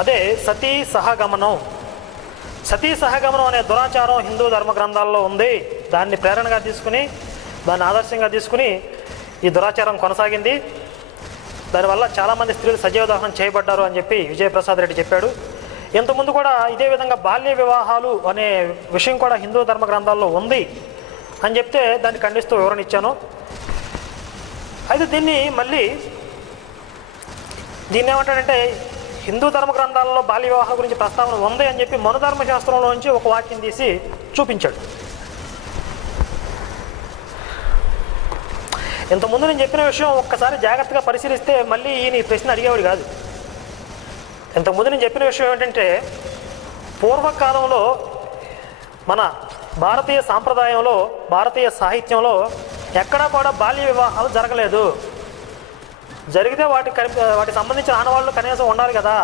అదే సతీ సహగమనం. సతీ సహగమనం అనే దురాచారం హిందూ ధర్మ గ్రంథాల్లో ఉంది. దాన్ని ప్రేరణగా తీసుకుని, దాన్ని ఆదర్శంగా తీసుకుని ఈ దురాచారం కొనసాగింది. దానివల్ల చాలామంది స్త్రీలు సజీవ దహనం చేయబడ్డారు అని చెప్పి విజయప్రసాద్ రెడ్డి చెప్పాడు. ఇంతకుముందు కూడా ఇదే విధంగా బాల్య వివాహాలు అనే విషయం కూడా హిందూ ధర్మ గ్రంథాల్లో ఉంది అని చెప్తే దాన్ని ఖండిస్తూ వివరణ ఇచ్చాను. అయితే దీన్ని ఏమంటాడంటే, హిందూ ధర్మ గ్రంథాలలో బాల్య వివాహం గురించి ప్రస్తావన ఉంది అని చెప్పి మనుధర్మ శాస్త్రంలోంచి ఒక వాక్యం తీసి చూపించాడు. ఇంతకుముందు నేను చెప్పిన విషయం ఒక్కసారి జాగ్రత్తగా పరిశీలిస్తే మళ్ళీ ఈయన ఈ ప్రశ్న అడిగేవాడు కాదు. ఇంతకుముందు నేను చెప్పిన విషయం ఏంటంటే, పూర్వకాలంలో మన భారతీయ సాంప్రదాయంలో, భారతీయ సాహిత్యంలో ఎక్కడా కూడా బాల్య వివాహాలు జరగలేదు. జరిగితే వాటికి సంబంధించిన ఆనవాళ్ళు కనీసం ఉండాలి కదా.